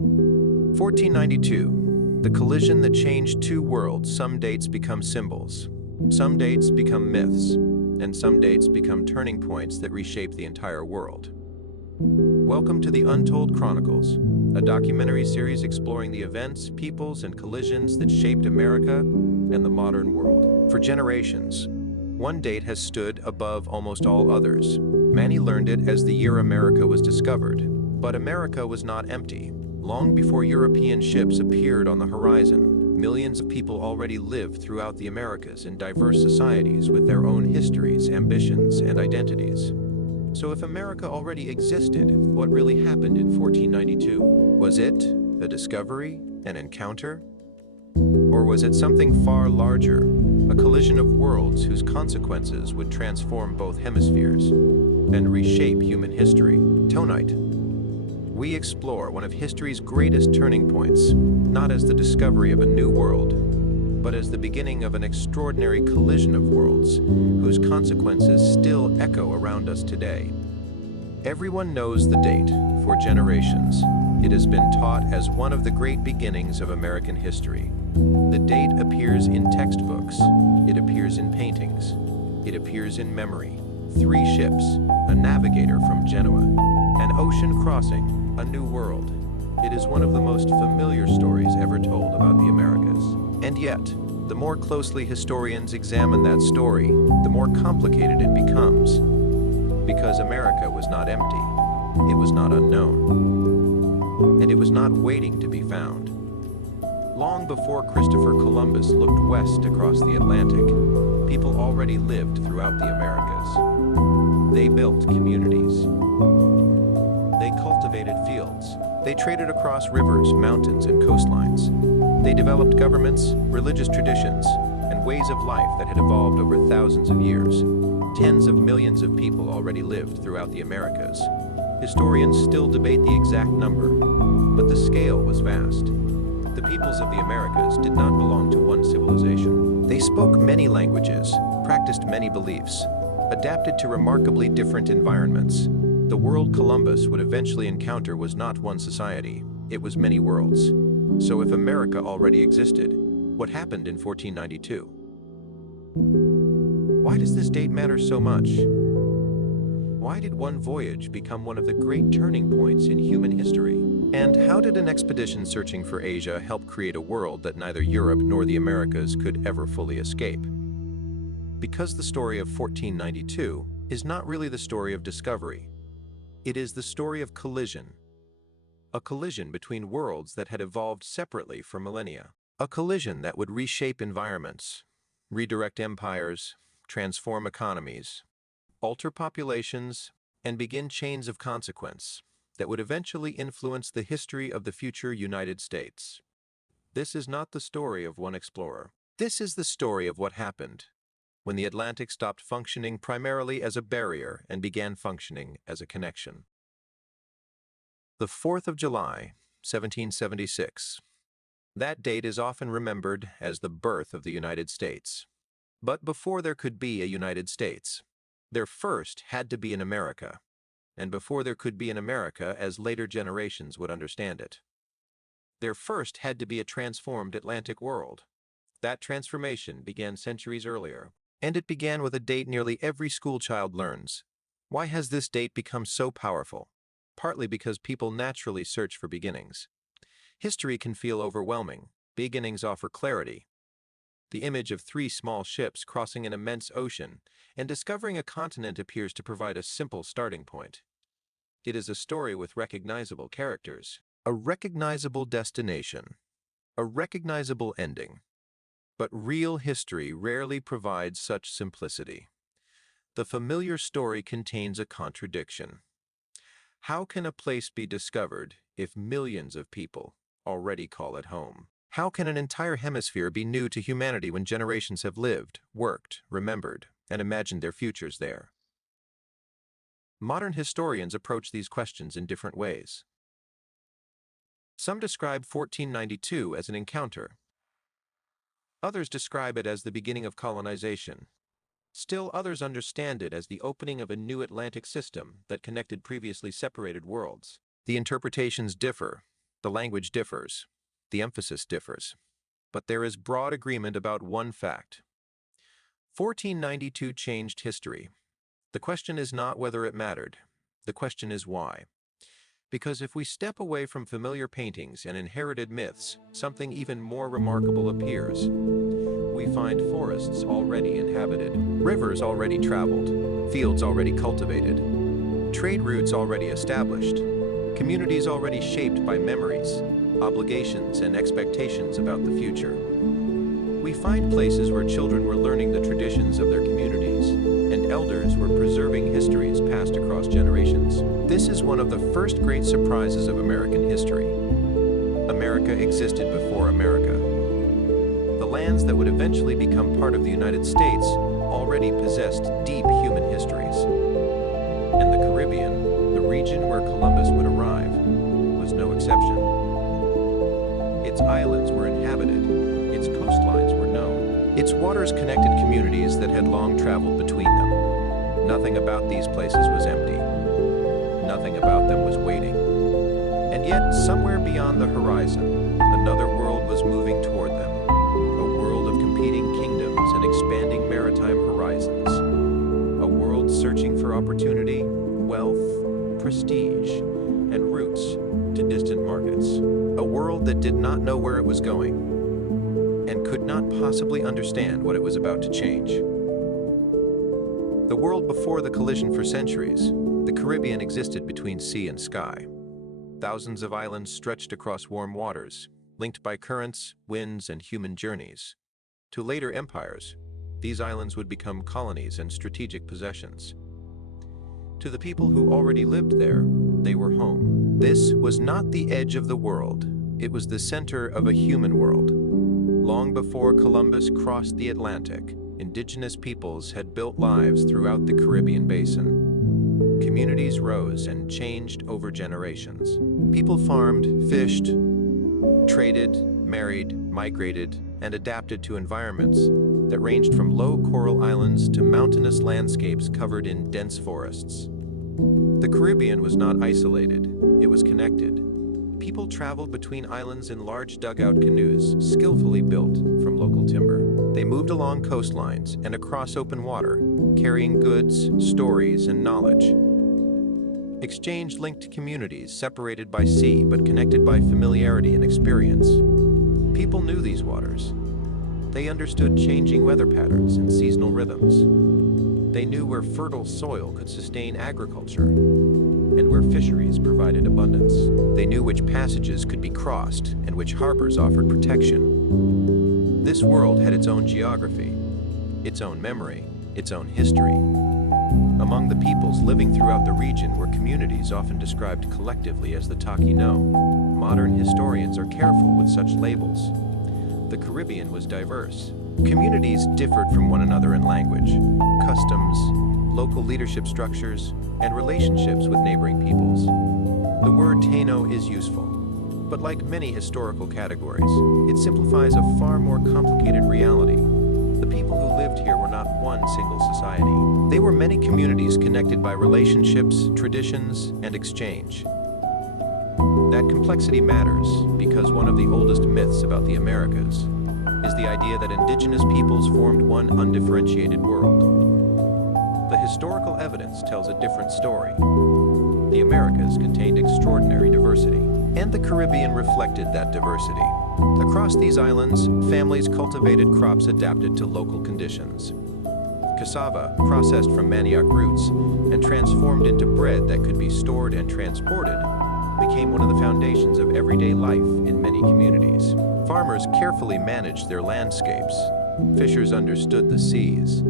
1492, the collision that changed two worlds. Some dates become symbols, some dates become myths, and some dates become turning points that reshape the entire world. Welcome to the Untold Chronicles, a documentary series exploring the events, peoples, and collisions that shaped America and the modern world. For generations, one date has stood above almost all others. Many learned it as the year America was discovered. But America was not empty. Long before European ships appeared on the horizon, millions of people already lived throughout the Americas in diverse societies with their own histories, ambitions, and identities. So if America already existed, what really happened in 1492? Was it a discovery, an encounter? Or was it something far larger, a collision of worlds whose consequences would transform both hemispheres and reshape human history? Tonight, we explore one of history's greatest turning points, not as the discovery of a new world, but as the beginning of an extraordinary collision of worlds whose consequences still echo around us today. Everyone knows the date. For generations, it has been taught as one of the great beginnings of American history. The date appears in textbooks, it appears in paintings, it appears in memory. 3 ships, a navigator from Genoa, an ocean crossing, a new world. It is one of the most familiar stories ever told about the Americas. And yet, the more closely historians examine that story, the more complicated it becomes. Because America was not empty, it was not unknown, and it was not waiting to be found. Long before Christopher Columbus looked west across the Atlantic, people already lived throughout the Americas. They built communities. They cultivated fields. They traded across rivers, mountains, and coastlines. They developed governments, religious traditions, and ways of life that had evolved over thousands of years. Tens of millions of people already lived throughout the Americas. Historians still debate the exact number, but the scale was vast. The peoples of the Americas did not belong to one civilization. They spoke many languages, practiced many beliefs, adapted to remarkably different environments. The world Columbus would eventually encounter was not one society, it was many worlds. So if America already existed, what happened in 1492? Why does this date matter so much? Why did one voyage become one of the great turning points in human history? And how did an expedition searching for Asia help create a world that neither Europe nor the Americas could ever fully escape? Because the story of 1492 is not really the story of discovery. It is the story of collision. A collision between worlds that had evolved separately for millennia. A collision that would reshape environments, redirect empires, transform economies, alter populations, and begin chains of consequence that would eventually influence the history of the future United States. This is not the story of one explorer. This is the story of what happened when the Atlantic stopped functioning primarily as a barrier and began functioning as a connection. The 4th of July, 1776. That date is often remembered as the birth of the United States. But before there could be a United States, there first had to be an America. And before there could be an America as later generations would understand it, there first had to be a transformed Atlantic world. That transformation began centuries earlier. And it began with a date nearly every schoolchild learns. Why has this date become so powerful? Partly because people naturally search for beginnings. History can feel overwhelming. Beginnings offer clarity. The image of 3 small ships crossing an immense ocean and discovering a continent appears to provide a simple starting point. It is a story with recognizable characters, a recognizable destination, a recognizable ending. But real history rarely provides such simplicity. The familiar story contains a contradiction. How can a place be discovered if millions of people already call it home? How can an entire hemisphere be new to humanity when generations have lived, worked, remembered, and imagined their futures there? Modern historians approach these questions in different ways. Some describe 1492 as an encounter. Others describe it as the beginning of colonization. Still others understand it as the opening of a new Atlantic system that connected previously separated worlds. The interpretations differ, The language differs, the emphasis differs, but there is broad agreement about one fact. 1492 changed history. The question is not whether it mattered. The question is why. Because if we step away from familiar paintings and inherited myths, something even more remarkable appears. We find forests already inhabited, rivers already traveled, fields already cultivated, trade routes already established, communities already shaped by memories, obligations, and expectations about the future. We find places where children were learning the traditions of their communities, and elders were preserving histories passed across generations. This is one of the first great surprises of American history. America existed before America. The lands that would eventually become part of the United States already possessed deep human histories. And the Caribbean, the region where Columbus would arrive, was no exception. Its islands were inhabited, its coastlines were known. Its waters connected communities that had long traveled between them. Nothing about these places was empty. Nothing about them was waiting. And yet, somewhere beyond the horizon, another world was moving toward them. A world of competing kingdoms and expanding maritime horizons. A world searching for opportunity, wealth, prestige, and routes to distant markets. A world that did not know where it was going and could not possibly understand what it was about to change. The world before the collision for centuries, the Caribbean existed between sea and sky. Thousands of islands stretched across warm waters, linked by currents, winds, and human journeys. To later empires, these islands would become colonies and strategic possessions. To the people who already lived there, they were home. This was not the edge of the world. It was the center of a human world. Long before Columbus crossed the Atlantic, indigenous peoples had built lives throughout the Caribbean basin. Communities rose and changed over generations. People farmed, fished, traded, married, migrated, and adapted to environments that ranged from low coral islands to mountainous landscapes covered in dense forests. The Caribbean was not isolated, it was connected. People traveled between islands in large dugout canoes, skillfully built from local timber. They moved along coastlines and across open water, carrying goods, stories, and knowledge. Exchange linked communities separated by sea but connected by familiarity and experience. People knew these waters. They understood changing weather patterns and seasonal rhythms. They knew where fertile soil could sustain agriculture and where fisheries provided abundance. They knew which passages could be crossed and which harbors offered protection. This world had its own geography, its own memory, its own history. Among the peoples living throughout the region were communities often described collectively as the Taquino. Modern historians are careful with such labels. The Caribbean was diverse. Communities differed from one another in language, customs, local leadership structures, and relationships with neighboring peoples. The word Taino is useful, but like many historical categories, it simplifies a far more complicated reality. The people who lived here were not one single society. They were many communities connected by relationships, traditions, and exchange. That complexity matters because one of the oldest myths about the Americas is the idea that indigenous peoples formed one undifferentiated world. The historical evidence tells a different story. The Americas contained extraordinary diversity, and the Caribbean reflected that diversity. Across these islands, families cultivated crops adapted to local conditions. Cassava, processed from manioc roots and transformed into bread that could be stored and transported, became one of the foundations of everyday life in many communities. Farmers carefully managed their landscapes. Fishers understood the seas.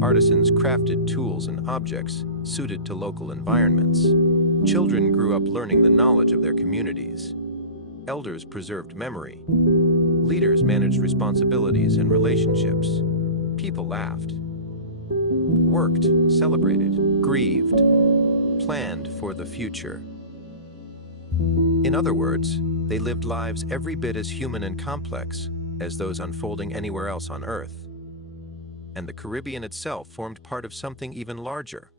Artisans crafted tools and objects suited to local environments. Children grew up learning the knowledge of their communities. Elders preserved memory. Leaders managed responsibilities and relationships. People laughed, worked, celebrated, grieved, planned for the future. In other words, they lived lives every bit as human and complex as those unfolding anywhere else on Earth. And the Caribbean itself formed part of something even larger.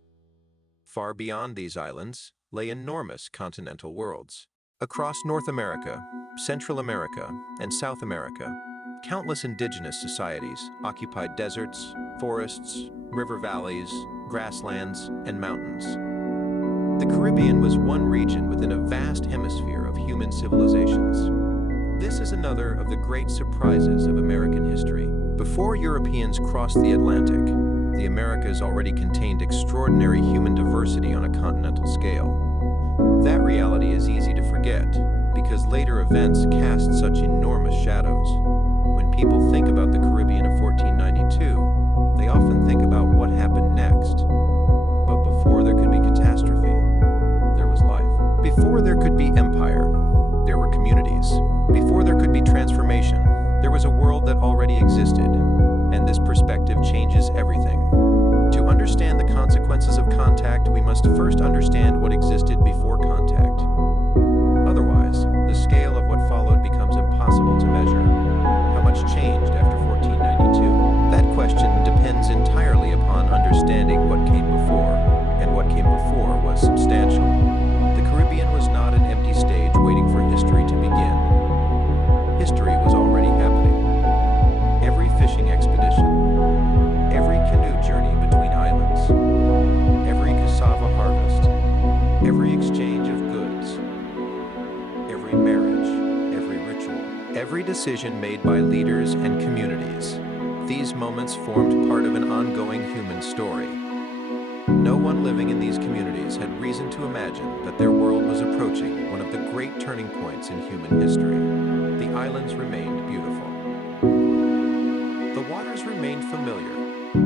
Far beyond these islands lay enormous continental worlds. Across North America, Central America, and South America, countless indigenous societies occupied deserts, forests, river valleys, grasslands, and mountains. The Caribbean was one region within a vast hemisphere of human civilizations. This is another of the great surprises of American history. Before Europeans crossed the Atlantic, the Americas already contained extraordinary human diversity on a continental scale. That reality is easy to forget, because later events cast such enormous shadows. When people think about the Caribbean of 1492, they often think about what happened next. But before there could be catastrophe, there was life. Before there could be empire, there were communities. Before there could be transformation, there was a world that already existed, and this perspective changes everything. To understand the consequences of contact, we must first understand what existed before contact. Otherwise, the scale of what followed becomes impossible to measure. How much changed after 1492? That question depends entirely upon understanding what came before, and what came before was substantial. The Caribbean was not an empty stage waiting for history to begin. History was already happening. Every fishing expedition, every canoe journey between islands, every cassava harvest, every exchange of goods, every marriage, every ritual, every decision made by leaders and communities. These moments formed part of an ongoing human story. No one living in these communities had reason to imagine that their world was approaching one of the great turning points in human history. The islands remained beautiful. The waters remained familiar.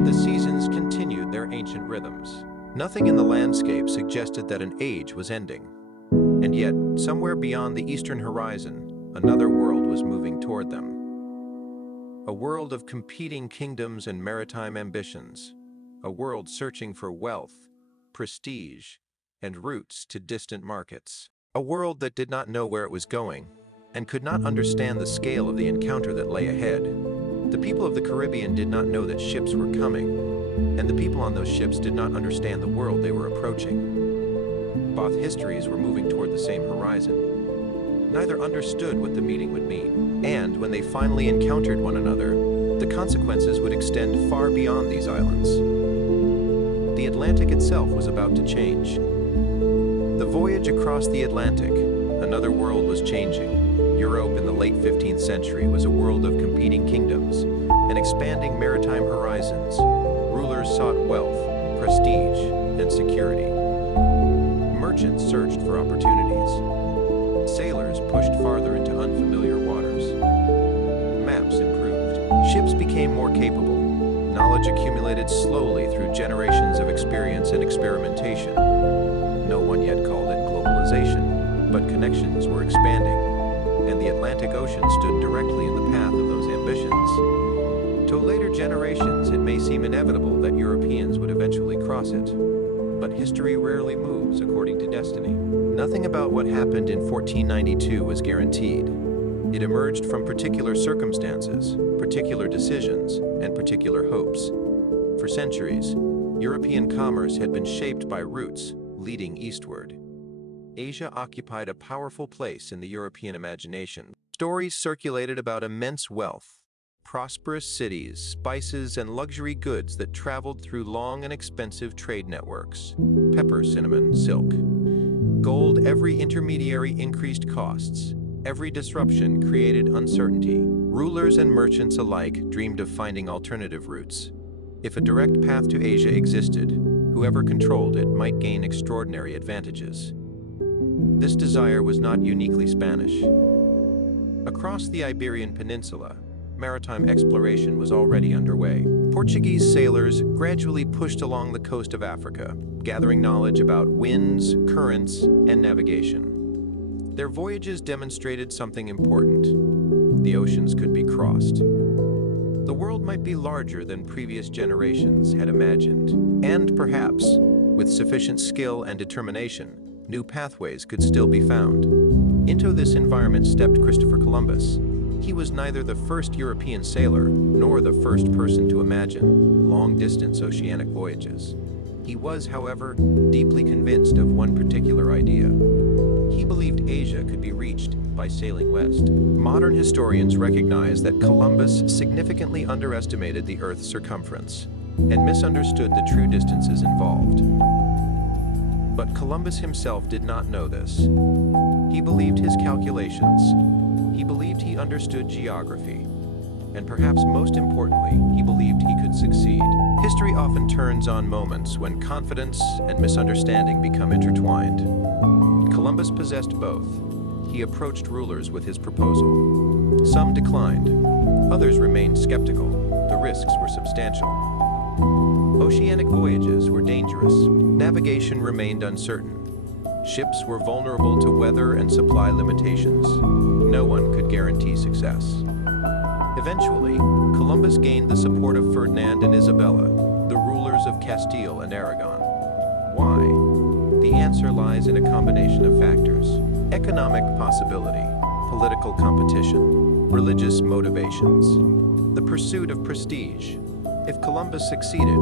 The seasons continued their ancient rhythms. Nothing in the landscape suggested that an age was ending. And yet, somewhere beyond the eastern horizon, another world was moving toward them. A world of competing kingdoms and maritime ambitions. A world searching for wealth, prestige, and routes to distant markets. A world that did not know where it was going, and could not understand the scale of the encounter that lay ahead. The people of the Caribbean did not know that ships were coming, and the people on those ships did not understand the world they were approaching. Both histories were moving toward the same horizon. Neither understood what the meeting would mean, and when they finally encountered one another, the consequences would extend far beyond these islands. The Atlantic itself was about to change. The voyage across the Atlantic, another world was changing. Europe in the late 15th century was a world of competing kingdoms and expanding maritime horizons. Rulers sought wealth, prestige, and security. Merchants searched for opportunities. Sailors pushed farther into unfamiliar waters. Maps improved. Ships became more capable. Knowledge accumulated slowly through generations of experience and experimentation. No one yet called it globalization, but connections were expanding, and the Atlantic Ocean stood directly in the path of those ambitions. To later generations, it may seem inevitable that Europeans would eventually cross it, but history rarely moves according to destiny. Nothing about what happened in 1492 was guaranteed. It emerged from particular circumstances, particular decisions, and particular hopes. For centuries, European commerce had been shaped by routes leading eastward. Asia occupied a powerful place in the European imagination. Stories circulated about immense wealth, prosperous cities, spices, and luxury goods that traveled through long and expensive trade networks. Pepper, cinnamon, silk. Gold, every intermediary increased costs. Every disruption created uncertainty. Rulers and merchants alike dreamed of finding alternative routes. If a direct path to Asia existed, whoever controlled it might gain extraordinary advantages. This desire was not uniquely Spanish. Across the Iberian Peninsula, maritime exploration was already underway. Portuguese sailors gradually pushed along the coast of Africa, gathering knowledge about winds, currents, and navigation. Their voyages demonstrated something important. The oceans could be crossed. The world might be larger than previous generations had imagined, and perhaps, with sufficient skill and determination, new pathways could still be found. Into this environment stepped Christopher Columbus. He was neither the first European sailor nor the first person to imagine long-distance oceanic voyages. He was, however, deeply convinced of one particular idea. He believed Asia could be reached by sailing west. Modern historians recognize that Columbus significantly underestimated the Earth's circumference and misunderstood the true distances involved. But Columbus himself did not know this. He believed his calculations. He believed he understood geography. And perhaps most importantly, he believed he could succeed. History often turns on moments when confidence and misunderstanding become intertwined. Columbus possessed both. He approached rulers with his proposal. Some declined. Others remained skeptical. The risks were substantial. Oceanic voyages were dangerous. Navigation remained uncertain. Ships were vulnerable to weather and supply limitations. No one could guarantee success. Eventually, Columbus gained the support of Ferdinand and Isabella, the rulers of Castile and Aragon. Why? The answer lies in a combination of factors: economic possibility, political competition, religious motivations, the pursuit of prestige. If Columbus succeeded,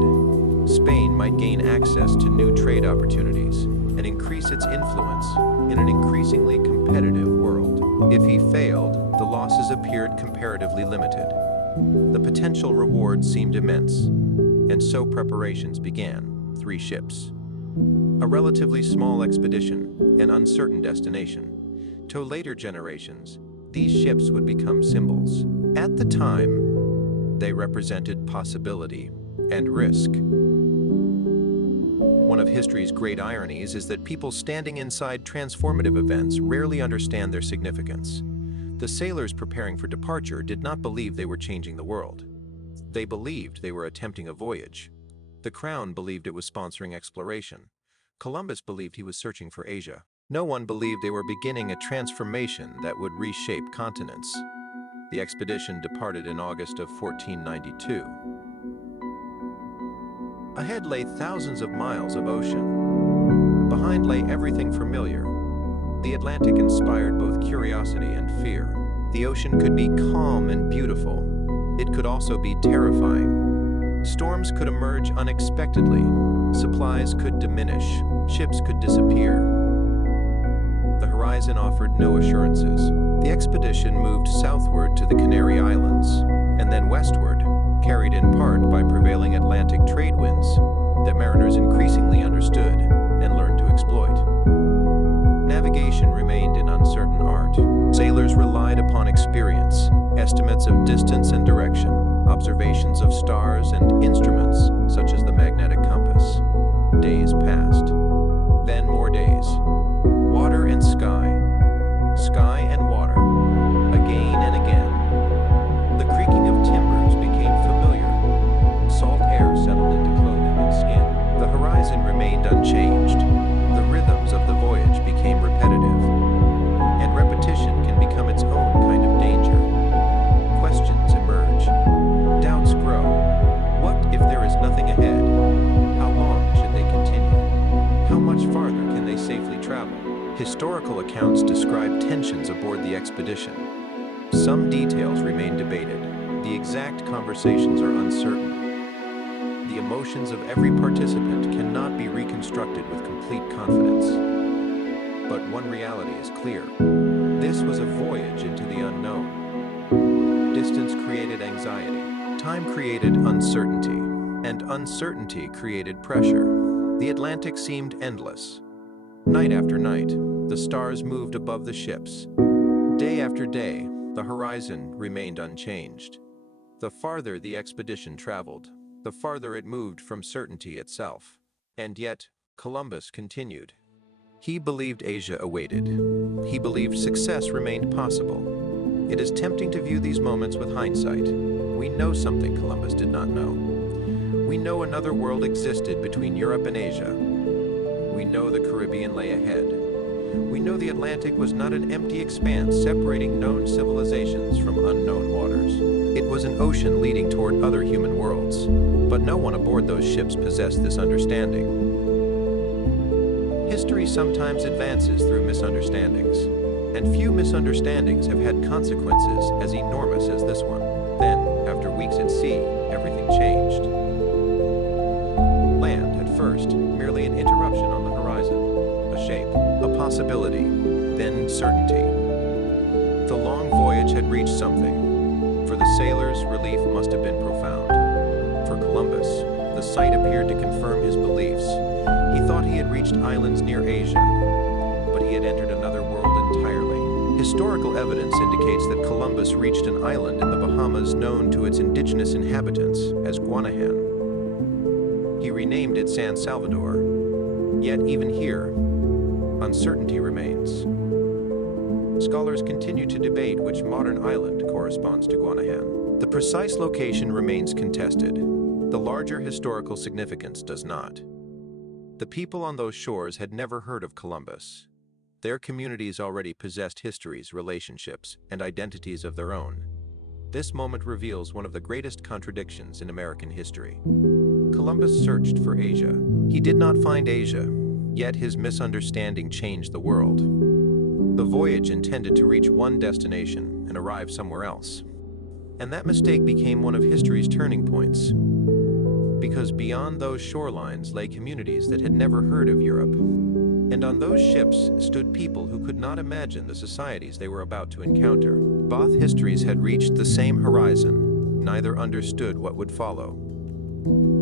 Spain might gain access to new trade opportunities and increase its influence in an increasingly competitive world. If he failed, the losses appeared comparatively limited. The potential reward seemed immense, and so preparations began. 3 ships. A relatively small expedition, an uncertain destination. To later generations, these ships would become symbols. At the time, they represented possibility and risk. One of history's great ironies is that people standing inside transformative events rarely understand their significance. The sailors preparing for departure did not believe they were changing the world. They believed they were attempting a voyage. The Crown believed it was sponsoring exploration. Columbus believed he was searching for Asia. No one believed they were beginning a transformation that would reshape continents. The expedition departed in August of 1492. Ahead lay thousands of miles of ocean. Behind lay everything familiar. The Atlantic inspired both curiosity and fear. The ocean could be calm and beautiful. It could also be terrifying. Storms could emerge unexpectedly. Supplies could diminish. Ships could disappear. The horizon offered no assurances. The expedition moved southward to the Canary Islands, and then westward, carried in part by prevailing Atlantic trade winds that mariners increasingly understood and learned to exploit. Navigation remained an uncertain art. Sailors relied upon experience, estimates of distance and direction, observations of stars and instruments such as the magnetic compass. Days passed. Then more days. Water and sky. Sky and water. Again and again. The creaking of timbers became familiar. Salt air settled into clothing and skin. The horizon remained unchanged. The rhythms of the voyage became repetitive. And repetition can become its own kind of danger. Questions emerge. Doubts grow. What if there is nothing ahead? How long should they continue? How much farther can they safely travel? Historical accounts describe tensions aboard the expedition. Some details remain debated. The exact conversations are uncertain. The emotions of every participant cannot be reconstructed with complete confidence. But one reality is clear. This was a voyage into the unknown. Distance created anxiety. Time created uncertainty. And uncertainty created pressure. The Atlantic seemed endless. Night after night, the stars moved above the ships. Day after day, the horizon remained unchanged. The farther the expedition traveled, the farther it moved from certainty itself. And yet, Columbus continued. He believed Asia awaited. He believed success remained possible. It is tempting to view these moments with hindsight. We know something Columbus did not know. We know another world existed between Europe and Asia. We know the Caribbean lay ahead. We know the Atlantic was not an empty expanse separating known civilizations from unknown waters. It was an ocean leading toward other human worlds. But no one aboard those ships possessed this understanding. History sometimes advances through misunderstandings, and few misunderstandings have had consequences as enormous as this one. Then, after weeks at sea, everything changed. Land, at first, merely an interruption on the horizon, a shape, a possibility. uncertainty. The long voyage had reached something. For the sailors, relief must have been profound. For Columbus, the sight appeared to confirm his beliefs. He thought he had reached islands near Asia, but he had entered another world entirely. Historical evidence indicates that Columbus reached an island in the Bahamas known to its indigenous inhabitants as Guanahaní. He renamed it San Salvador. Yet even here, uncertainty remains. Scholars continue to debate which modern island corresponds to Guanahaní. The precise location remains contested. The larger historical significance does not. The people on those shores had never heard of Columbus. Their communities already possessed histories, relationships, and identities of their own. This moment reveals one of the greatest contradictions in American history. Columbus searched for Asia. He did not find Asia, yet his misunderstanding changed the world. The voyage intended to reach one destination and arrive somewhere else. And that mistake became one of history's turning points. Because beyond those shorelines lay communities that had never heard of Europe. And on those ships stood people who could not imagine the societies they were about to encounter. Both histories had reached the same horizon. Neither understood what would follow.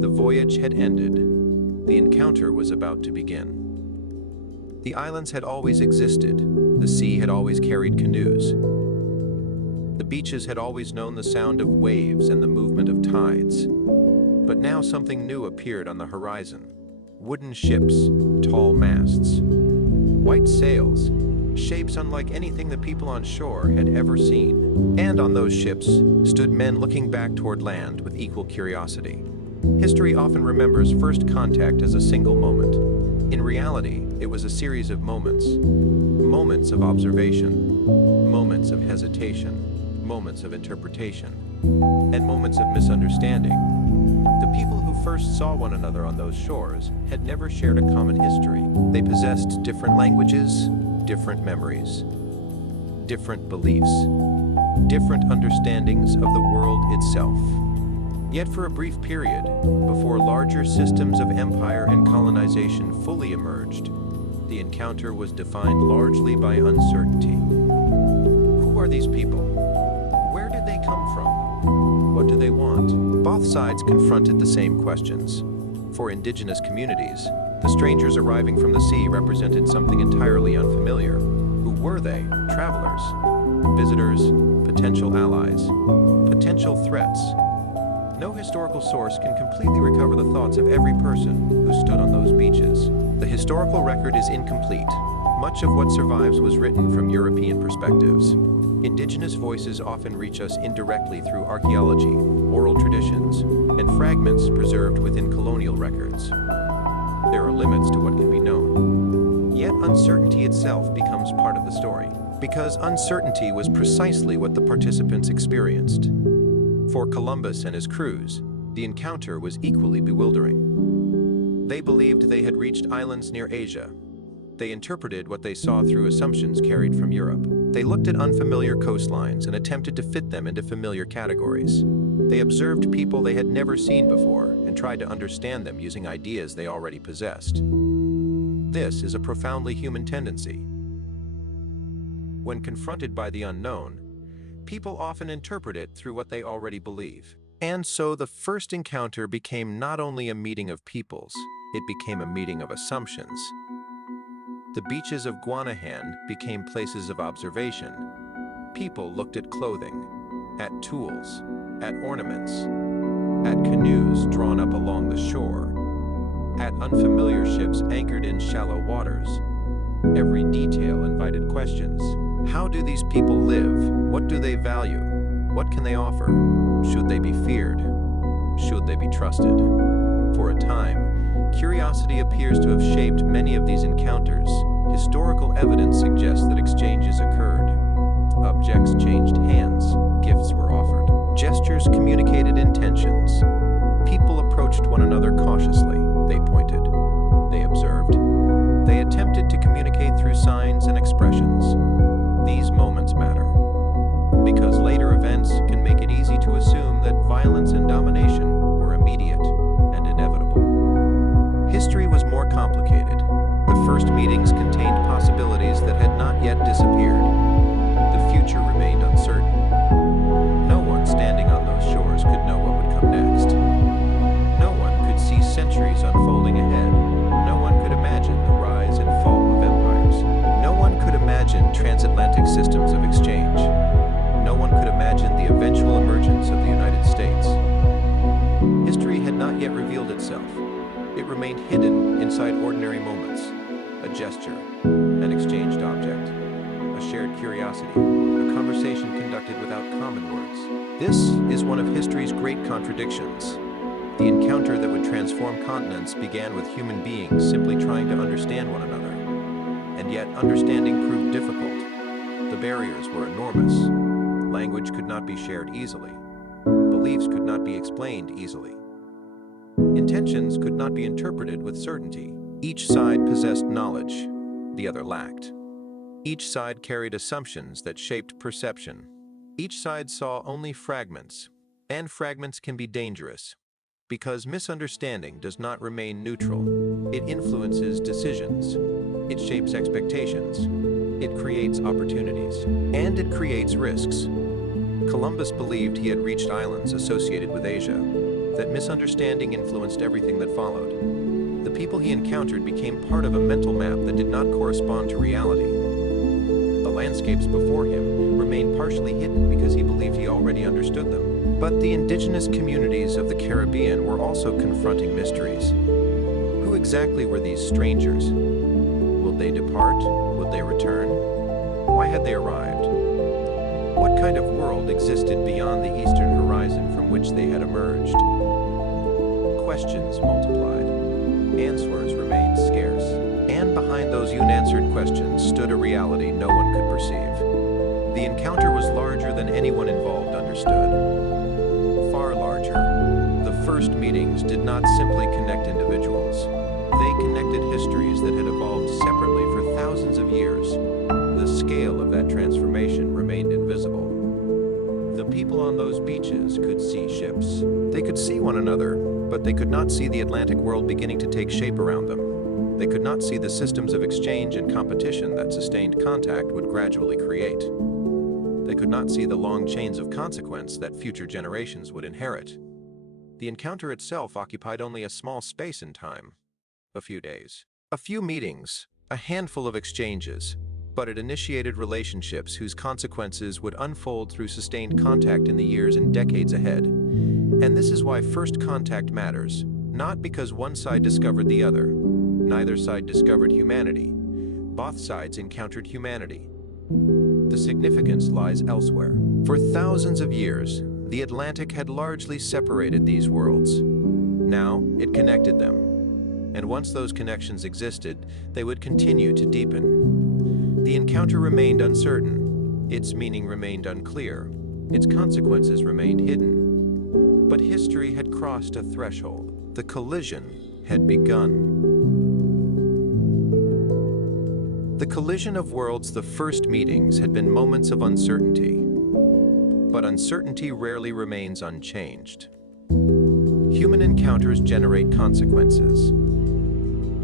The voyage had ended. The encounter was about to begin. The islands had always existed. The sea had always carried canoes. The beaches had always known the sound of waves and the movement of tides. But now something new appeared on the horizon. Wooden ships, tall masts, white sails, shapes unlike anything the people on shore had ever seen. And on those ships stood men looking back toward land with equal curiosity. History often remembers first contact as a single moment. In reality, it was a series of moments. Moments of observation, moments of hesitation, moments of interpretation, and moments of misunderstanding. The people who first saw one another on those shores had never shared a common history. They possessed different languages, different memories, different beliefs, different understandings of the world itself. Yet for a brief period, before larger systems of empire and colonization fully emerged, the encounter was defined largely by uncertainty. Who are these people? Where did they come from? What do they want? Both sides confronted the same questions. For indigenous communities, the strangers arriving from the sea represented something entirely unfamiliar. Who were they? Travelers, visitors, potential allies, potential threats. No historical source can completely recover the thoughts of every person who stood on those beaches. The historical record is incomplete. Much of what survives was written from European perspectives. Indigenous voices often reach us indirectly through archaeology, oral traditions, and fragments preserved within colonial records. There are limits to what can be known. Yet uncertainty itself becomes part of the story, because uncertainty was precisely what the participants experienced. For Columbus and his crews, the encounter was equally bewildering. They believed they had reached islands near Asia. They interpreted what they saw through assumptions carried from Europe. They looked at unfamiliar coastlines and attempted to fit them into familiar categories. They observed people they had never seen before and tried to understand them using ideas they already possessed. This is a profoundly human tendency. When confronted by the unknown, people often interpret it through what they already believe. And so the first encounter became not only a meeting of peoples, it became a meeting of assumptions. The beaches of Guanahaní became places of observation. People looked at clothing, at tools, at ornaments, at canoes drawn up along the shore, at unfamiliar ships anchored in shallow waters. Every detail invited questions. How do these people live? What do they value? What can they offer? Should they be feared? Should they be trusted? For a time, curiosity appears to have shaped many of these encounters. Historical evidence suggests that exchanges occurred. Objects changed hands. Gifts were offered. Gestures communicated intentions. People approached one another cautiously. They pointed. They observed. They attempted to communicate through signs and expressions. These moments matter, because later events can make it easy to assume that violence and domination were immediate and inevitable. History was more complicated. The first meetings contained possibilities that had not yet disappeared. emergence of the United States. History had not yet revealed itself. It remained hidden inside ordinary moments, a gesture, an exchanged object, a shared curiosity, a conversation conducted without common words. This is one of history's great contradictions. The encounter that would transform continents began with human beings simply trying to understand one another. And yet, understanding proved difficult. The barriers were enormous. Language could not be shared easily. Beliefs could not be explained easily. Intentions could not be interpreted with certainty. Each side possessed knowledge, the other lacked. Each side carried assumptions that shaped perception. Each side saw only fragments, and fragments can be dangerous, because misunderstanding does not remain neutral. It influences decisions. It shapes expectations. It creates opportunities. And it creates risks. Columbus believed he had reached islands associated with Asia. That misunderstanding influenced everything that followed. The people he encountered became part of a mental map that did not correspond to reality. The landscapes before him remained partially hidden because he believed he already understood them. But the indigenous communities of the Caribbean were also confronting mysteries. Who exactly were these strangers? Would they depart? Would they return? Why had they arrived? What kind of world existed beyond the eastern horizon from which they had emerged? Questions multiplied. Answers remained scarce. And behind those unanswered questions stood a reality no one could perceive. The encounter was larger than anyone involved understood. Far larger. The first meetings did not simply connect individuals. They connected histories that had evolved separately for thousands of years. The scale of that transformation remained invisible. The people on those beaches could see ships. They could see one another, but they could not see the Atlantic world beginning to take shape around them. They could not see the systems of exchange and competition that sustained contact would gradually create. They could not see the long chains of consequence that future generations would inherit. The encounter itself occupied only a small space in time. A few days. A few meetings. A handful of exchanges. But it initiated relationships whose consequences would unfold through sustained contact in the years and decades ahead. And this is why first contact matters, not because one side discovered the other. Neither side discovered humanity. Both sides encountered humanity. The significance lies elsewhere. For thousands of years, the Atlantic had largely separated these worlds. Now, it connected them. And once those connections existed, they would continue to deepen. The encounter remained uncertain. Its meaning remained unclear. Its consequences remained hidden. But history had crossed a threshold. The collision had begun. The collision of worlds, the first meetings, had been moments of uncertainty. But uncertainty rarely remains unchanged. Human encounters generate consequences.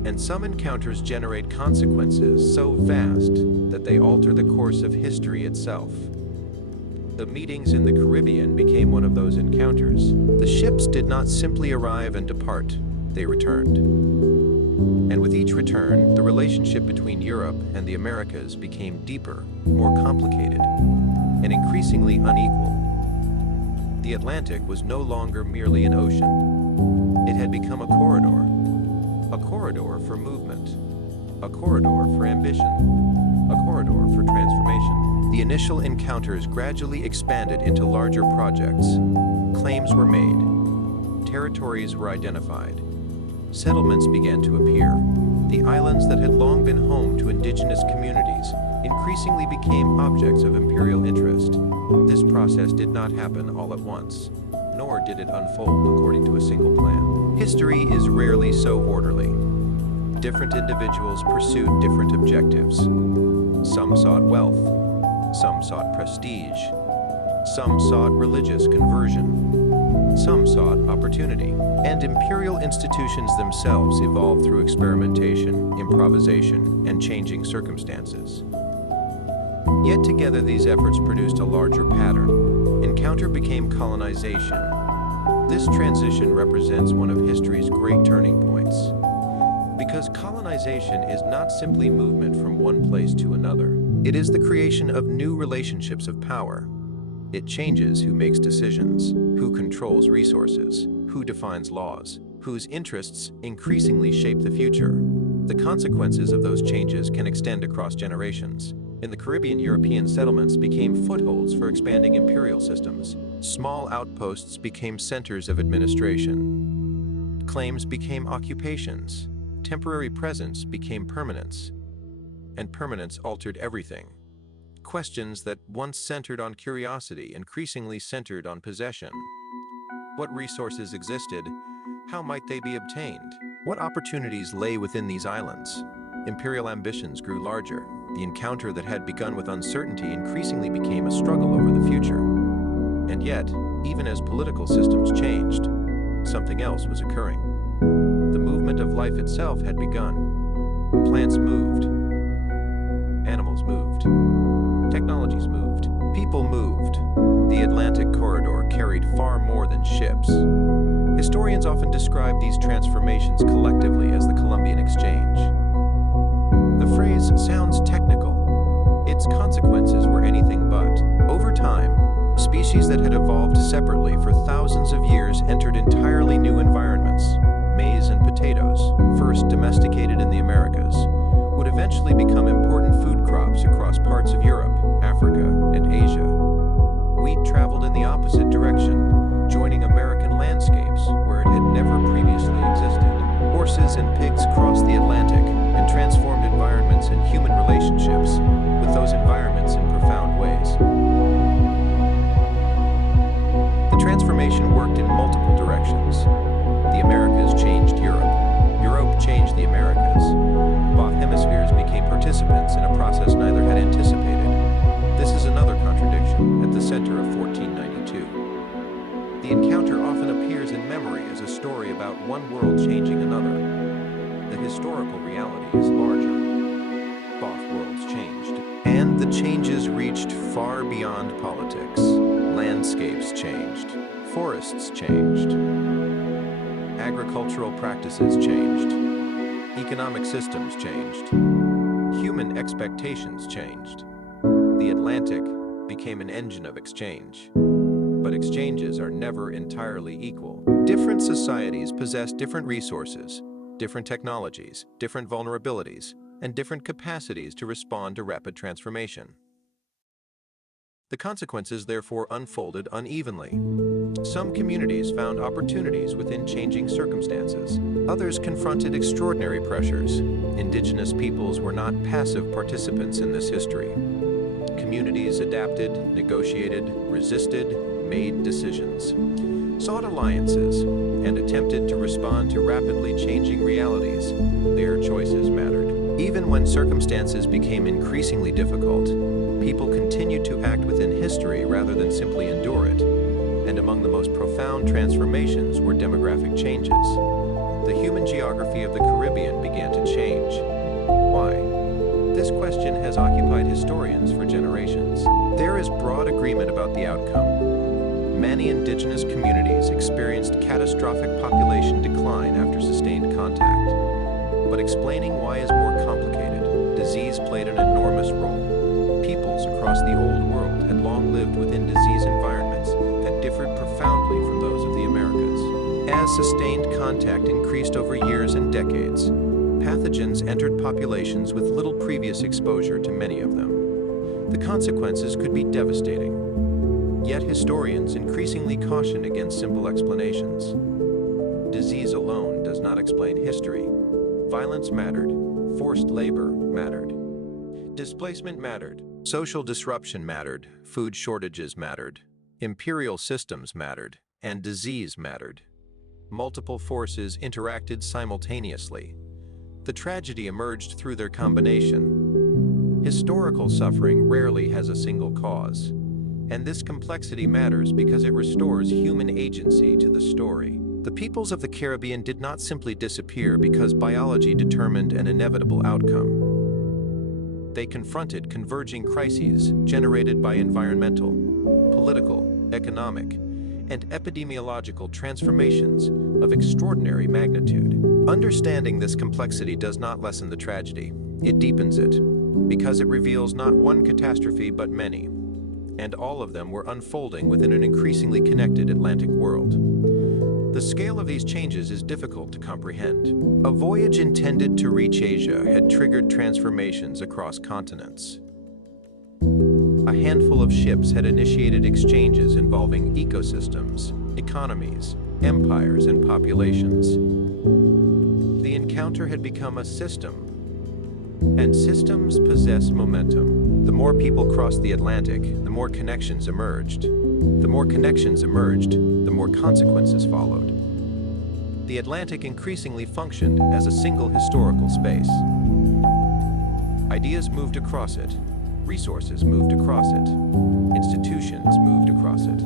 And some encounters generate consequences so vast that they alter the course of history itself. The meetings in the Caribbean became one of those encounters. The ships did not simply arrive and depart, they returned. And with each return, the relationship between Europe and the Americas became deeper, more complicated, and increasingly unequal. The Atlantic was no longer merely an ocean. It had become a corridor for movement, a corridor for ambition, a corridor for transformation. The initial encounters gradually expanded into larger projects. Claims were made, territories were identified, settlements began to appear. The islands that had long been home to indigenous communities increasingly became objects of imperial interest. This process did not happen all at once, nor did it unfold according to a single plan. History is rarely so orderly. Different individuals pursued different objectives. Some sought wealth, some sought prestige, some sought religious conversion, some sought opportunity. And imperial institutions themselves evolved through experimentation, improvisation, and changing circumstances. Yet together these efforts produced a larger pattern. Encounter became colonization. This transition represents one of history's great turning points. Because colonization is not simply movement from one place to another. It is the creation of new relationships of power. It changes who makes decisions, who controls resources, who defines laws, whose interests increasingly shape the future. The consequences of those changes can extend across generations. In the Caribbean, European settlements became footholds for expanding imperial systems. Small outposts became centers of administration. Claims became occupations. Temporary presence became permanence. And permanence altered everything. Questions that once centered on curiosity increasingly centered on possession. What resources existed? How might they be obtained? What opportunities lay within these islands? Imperial ambitions grew larger. The encounter that had begun with uncertainty increasingly became a struggle over the future. And yet, even as political systems changed, something else was occurring. The movement of life itself had begun. Plants moved. Animals moved. Technologies moved. People moved. The Atlantic corridor carried far more than ships. Historians often describe these transformations collectively as the Columbian Exchange. The phrase sounds technical. Its consequences were anything but. Over time, species that had evolved separately for thousands of years entered entirely new environments. Maize and potatoes, first domesticated in the Americas, would eventually become important food crops across parts of Europe, Africa, and Asia. Wheat traveled in the opposite direction, joining American landscapes where it had never previously existed. Horses and pigs crossed the Atlantic and transformed environments and human relationships, with those environments in profound ways. The transformation worked in multiple directions. The Americas changed Europe. Europe changed the Americas. Both hemispheres became participants in a process neither had anticipated. This is another contradiction at the center of 1492. The encounter often appears in memory as a story about one world changing another. The historical reality is larger. Both worlds changed. And the changes reached far beyond politics. Landscapes changed. Forests changed. Agricultural practices changed. Economic systems changed. Human expectations changed. The Atlantic became an engine of exchange. But exchanges are never entirely equal. Different societies possess different resources, different technologies, different vulnerabilities, and different capacities to respond to rapid transformation. The consequences therefore unfolded unevenly. Some communities found opportunities within changing circumstances. Others confronted extraordinary pressures. Indigenous peoples were not passive participants in this history. Communities adapted, negotiated, resisted, made decisions, sought alliances, and attempted to respond to rapidly changing realities. Their choices mattered. Even when circumstances became increasingly difficult, people continued to act within history rather than simply endure it. And among the most profound transformations were demographic changes. The human geography of the Caribbean began to change. Why? This question has occupied historians for generations. There is broad agreement about the outcome. Many indigenous communities experienced catastrophic population decline after sustained contact. But explaining why is more complicated. Disease played an enormous role. Peoples across the Old World had long lived within disease environments that differed profoundly from those of the Americas. As sustained contact increased over years and decades, pathogens entered populations with little previous exposure to many of them. The consequences could be devastating. Yet historians increasingly caution against simple explanations. Disease alone does not explain history. Violence mattered. Forced labor mattered. Displacement mattered. Social disruption mattered. Food shortages mattered. Imperial systems mattered. And disease mattered. Multiple forces interacted simultaneously. The tragedy emerged through their combination. Historical suffering rarely has a single cause. And this complexity matters because it restores human agency to the story. The peoples of the Caribbean did not simply disappear because biology determined an inevitable outcome. They confronted converging crises generated by environmental, political, economic, and epidemiological transformations of extraordinary magnitude. Understanding this complexity does not lessen the tragedy. It deepens it, because it reveals not one catastrophe but many. and all of them were unfolding within an increasingly connected Atlantic world. The scale of these changes is difficult to comprehend. A voyage intended to reach Asia had triggered transformations across continents. A handful of ships had initiated exchanges involving ecosystems, economies, empires, and populations. The encounter had become a system, and systems possess momentum. The more people crossed the Atlantic, the more connections emerged. The more connections emerged, the more consequences followed. The Atlantic increasingly functioned as a single historical space. Ideas moved across it, resources moved across it, institutions moved across it.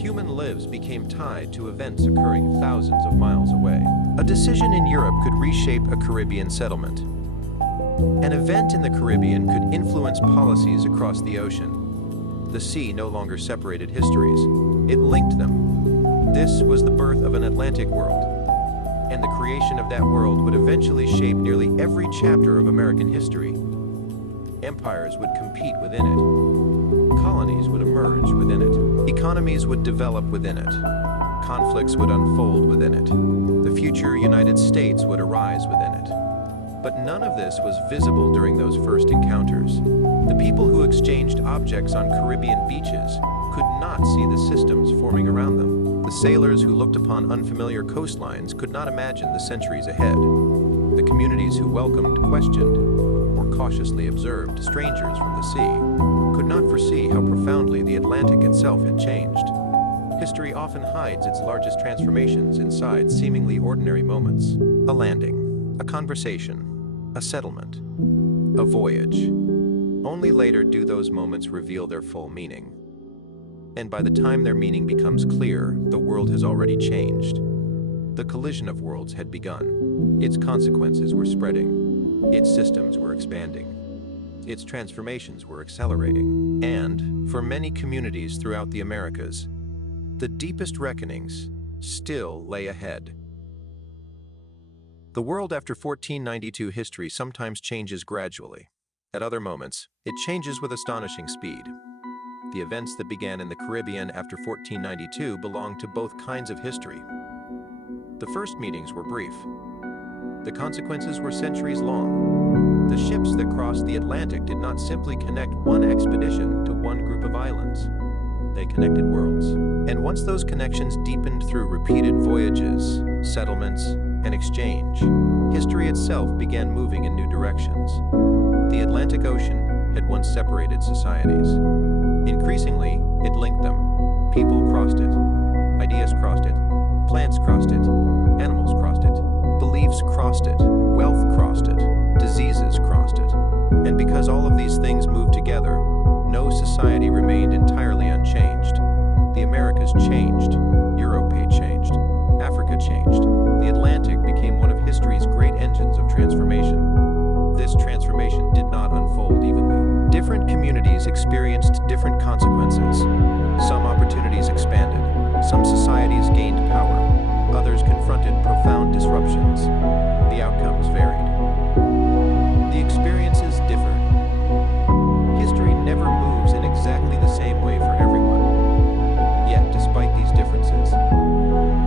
Human lives became tied to events occurring thousands of miles away. A decision in Europe could reshape a Caribbean settlement. An event in the Caribbean could influence policies across the ocean. The sea no longer separated histories, it linked them. This was the birth of an Atlantic world, and the creation of that world would eventually shape nearly every chapter of American history. Empires would compete within it. Colonies would emerge within it. Economies would develop within it. Conflicts would unfold within it. The future United States would arise within it. But none of this was visible during those first encounters. The people who exchanged objects on Caribbean beaches could not see the systems forming around them. The sailors who looked upon unfamiliar coastlines could not imagine the centuries ahead. The communities who welcomed, questioned, or cautiously observed strangers from the sea could not foresee how profoundly the Atlantic itself had changed. History often hides its largest transformations inside seemingly ordinary moments. A landing, a conversation, a settlement, a voyage. Only later do those moments reveal their full meaning. And by the time their meaning becomes clear, the world has already changed. The collision of worlds had begun. Its consequences were spreading. Its systems were expanding. Its transformations were accelerating. And, for many communities throughout the Americas, the deepest reckonings still lay ahead. The world after 1492 history sometimes changes gradually. At other moments, it changes with astonishing speed. The events that began in the Caribbean after 1492 belong to both kinds of history. The first meetings were brief. The consequences were centuries long. The ships that crossed the Atlantic did not simply connect one expedition to one group of islands. They connected worlds. And once those connections deepened through repeated voyages, settlements, and exchange, history itself began moving in new directions. The Atlantic Ocean had once separated societies. Increasingly, it linked them. People crossed it. Ideas crossed it. Plants crossed it. Animals crossed it. Beliefs crossed it. Wealth crossed it. Diseases crossed it. And because all of these things moved together, no society remained entirely unchanged. The Americas changed. Europe changed. Africa changed. The Atlantic became one of history's great engines of transformation. This transformation did not unfold evenly. Different communities experienced different consequences. Some opportunities expanded. Some societies gained power. Others confronted profound disruptions. The outcomes varied. The experiences differed. History never moves in exactly the same way for everyone. Yet, despite these differences,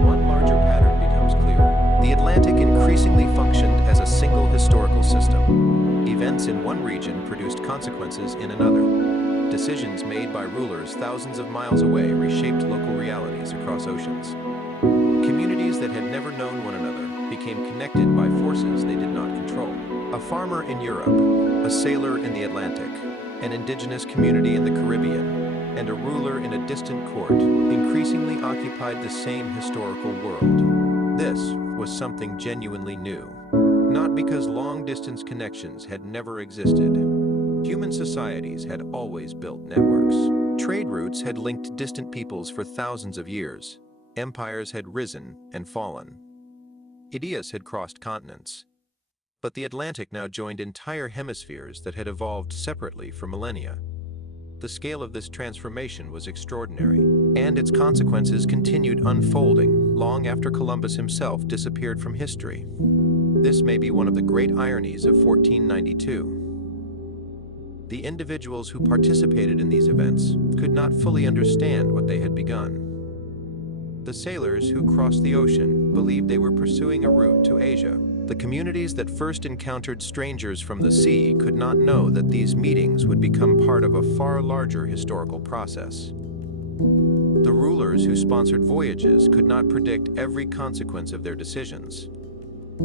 one larger pattern becomes clearer. The Atlantic increasingly functioned as a single historical system. Events in one region produced consequences in another. Decisions made by rulers thousands of miles away reshaped local realities across oceans. Communities that had never known one another became connected by forces they did not control. A farmer in Europe, a sailor in the Atlantic, an indigenous community in the Caribbean, and a ruler in a distant court increasingly occupied the same historical world. This was something genuinely new. Not because long-distance connections had never existed. Human societies had always built networks. Trade routes had linked distant peoples for thousands of years. Empires had risen and fallen. Ideas had crossed continents. But the Atlantic now joined entire hemispheres that had evolved separately for millennia. The scale of this transformation was extraordinary, and its consequences continued unfolding long after Columbus himself disappeared from history. This may be one of the great ironies of 1492. The individuals who participated in these events could not fully understand what they had begun. The sailors who crossed the ocean believed they were pursuing a route to Asia. The communities that first encountered strangers from the sea could not know that these meetings would become part of a far larger historical process. The rulers who sponsored voyages could not predict every consequence of their decisions.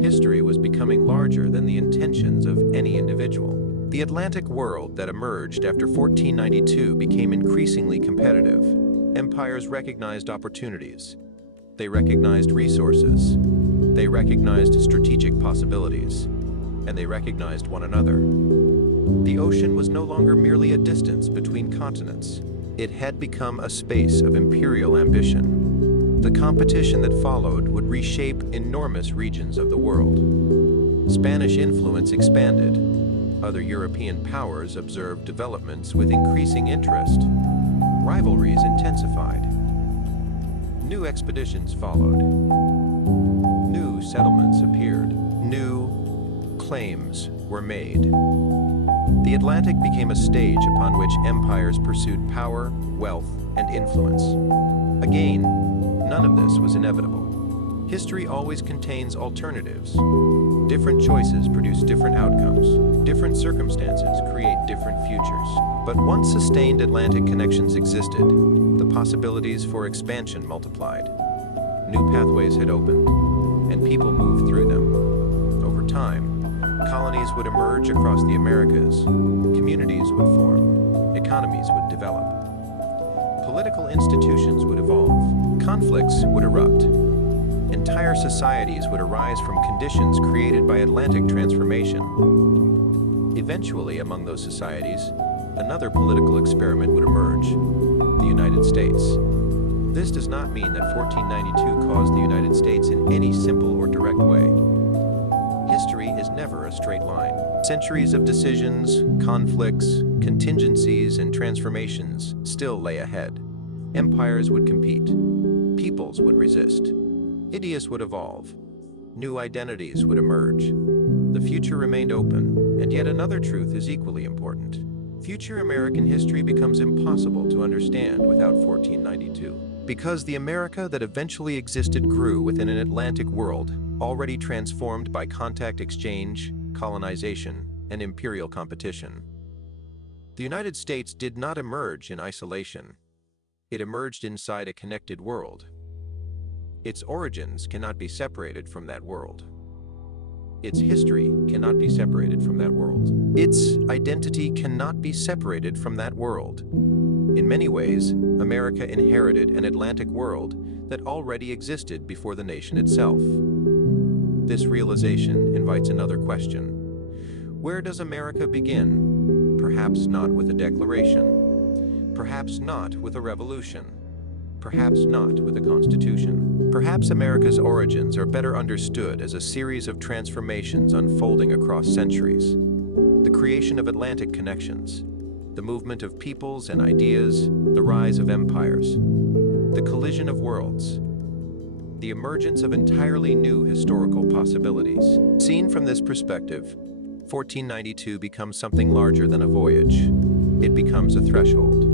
History was becoming larger than the intentions of any individual. The Atlantic world that emerged after 1492 became increasingly competitive. Empires recognized opportunities. They recognized resources. They recognized strategic possibilities. And they recognized one another. The ocean was no longer merely a distance between continents. It had become a space of imperial ambition. The competition that followed would reshape enormous regions of the world. Spanish influence expanded. Other European powers observed developments with increasing interest. Rivalries intensified. New expeditions followed. New settlements appeared. New claims were made. The Atlantic became a stage upon which empires pursued power, wealth, and influence. Again, none of this was inevitable. History always contains alternatives. Different choices produce different outcomes. Different circumstances create different futures. But once sustained Atlantic connections existed, the possibilities for expansion multiplied. New pathways had opened, and people moved through them. Over time, colonies would emerge across the Americas, communities would form, economies would develop. Political institutions would evolve, conflicts would erupt. Entire societies would arise from conditions created by Atlantic transformation. Eventually, among those societies, another political experiment would emerge, the United States. This does not mean that 1492 caused the United States in any simple or direct way. History is never a straight line. Centuries of decisions, conflicts, contingencies, and transformations still lay ahead. Empires would compete. Peoples would resist. Ideas would evolve. New identities would emerge. The future remained open, and yet another truth is equally important. Future American history becomes impossible to understand without 1492. Because the America that eventually existed grew within an Atlantic world, already transformed by contact exchange, colonization, and imperial competition. The United States did not emerge in isolation. It emerged inside a connected world. Its origins cannot be separated from that world. Its history cannot be separated from that world. Its identity cannot be separated from that world. In many ways, America inherited an Atlantic world that already existed before the nation itself. This realization invites another question. Where does America begin? Perhaps not with a declaration. Perhaps not with a revolution. Perhaps not with a constitution. Perhaps America's origins are better understood as a series of transformations unfolding across centuries. The creation of Atlantic connections, the movement of peoples and ideas, the rise of empires, the collision of worlds, the emergence of entirely new historical possibilities. Seen from this perspective, 1492 becomes something larger than a voyage. It becomes a threshold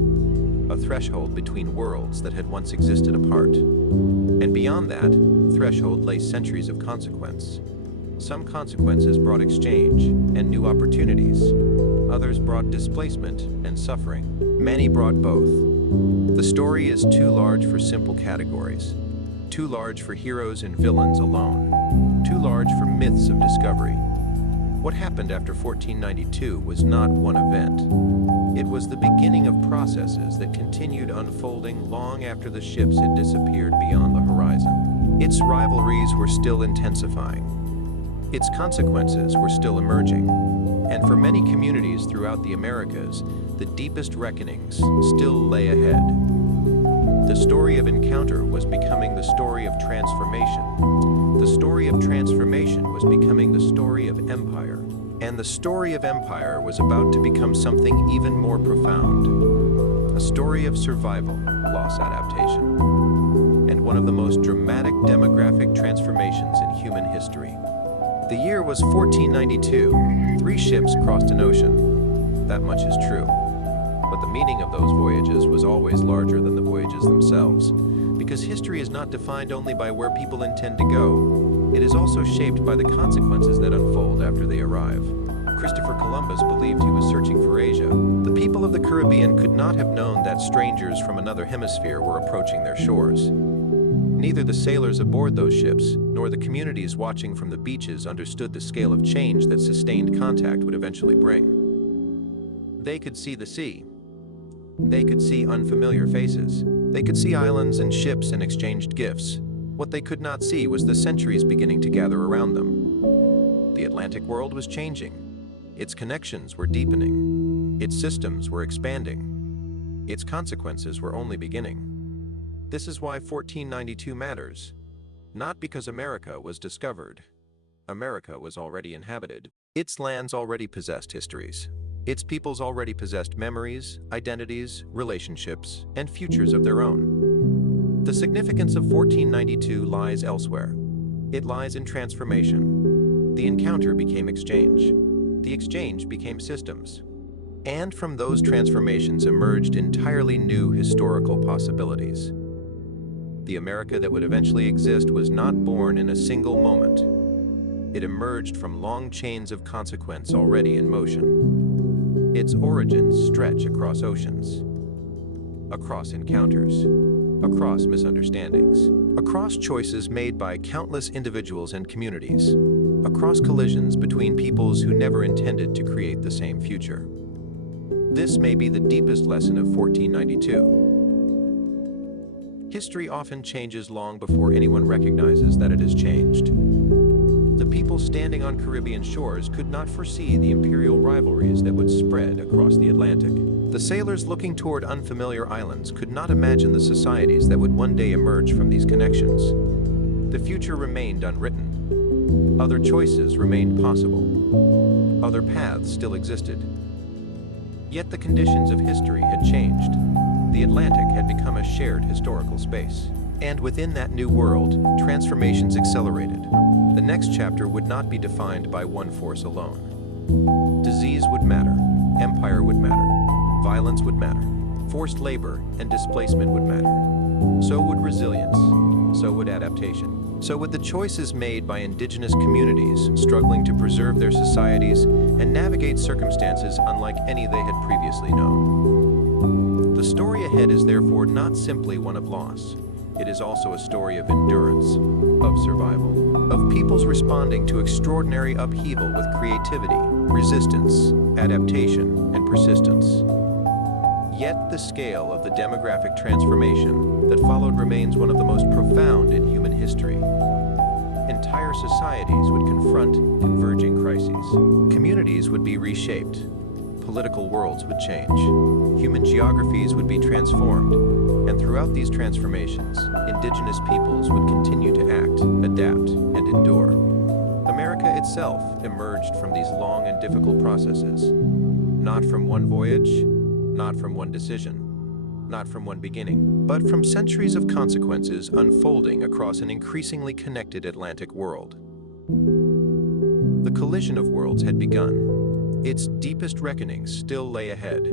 between worlds that had once existed apart. And beyond that threshold lay centuries of consequence. Some consequences brought exchange and new opportunities. Others brought displacement and suffering. Many brought both. The story is too large for simple categories, too large for heroes and villains alone, too large for myths of discovery. What happened after 1492 was not one event. It was the beginning of processes that continued unfolding long after the ships had disappeared beyond the horizon. Its rivalries were still intensifying. Its consequences were still emerging. And for many communities throughout the Americas, the deepest reckonings still lay ahead. The story of encounter was becoming the story of transformation. The story of transformation was becoming the story of empire. And the story of empire was about to become something even more profound. A story of survival, loss adaptation, and one of the most dramatic demographic transformations in human history. The year was 1492. 3 ships crossed an ocean. That much is true. But the meaning of those voyages was always larger than the voyages themselves, because history is not defined only by where people intend to go. It is also shaped by the consequences that unfold after they arrive. Christopher Columbus believed he was searching for Asia. The people of the Caribbean could not have known that strangers from another hemisphere were approaching their shores. Neither the sailors aboard those ships, nor the communities watching from the beaches understood the scale of change that sustained contact would eventually bring. They could see the sea. They could see unfamiliar faces. They could see islands and ships and exchanged gifts. What they could not see was the centuries beginning to gather around them. The Atlantic world was changing. Its connections were deepening. Its systems were expanding. Its consequences were only beginning. This is why 1492 matters. Not because America was discovered. America was already inhabited. Its lands already possessed histories. Its peoples already possessed memories, identities, relationships, and futures of their own. The significance of 1492 lies elsewhere. It lies in transformation. The encounter became exchange. The exchange became systems. And from those transformations emerged entirely new historical possibilities. The America that would eventually exist was not born in a single moment. It emerged from long chains of consequence already in motion. Its origins stretch across oceans, across encounters, across misunderstandings, across choices made by countless individuals and communities, across collisions between peoples who never intended to create the same future. This may be the deepest lesson of 1492. History often changes long before anyone recognizes that it has changed. The people standing on Caribbean shores could not foresee the imperial rivalries that would spread across the Atlantic. The sailors looking toward unfamiliar islands could not imagine the societies that would one day emerge from these connections. The future remained unwritten. Other choices remained possible. Other paths still existed. Yet the conditions of history had changed. The Atlantic had become a shared historical space. And within that new world, transformations accelerated. The next chapter would not be defined by one force alone. Disease would matter, empire would matter, violence would matter, forced labor and displacement would matter. So would resilience, so would adaptation. So would the choices made by indigenous communities struggling to preserve their societies and navigate circumstances unlike any they had previously known. The story ahead is therefore not simply one of loss. It is also a story of endurance, of survival, of peoples responding to extraordinary upheaval with creativity, resistance, adaptation, and persistence. Yet the scale of the demographic transformation that followed remains one of the most profound in human history. Entire societies would confront converging crises. Communities would be reshaped. Political worlds would change. Human geographies would be transformed. And throughout these transformations, indigenous peoples would continue to act, adapt, and endure. America itself emerged from these long and difficult processes. Not from one voyage, not from one decision, not from one beginning, but from centuries of consequences unfolding across an increasingly connected Atlantic world. The collision of worlds had begun. Its deepest reckonings still lay ahead.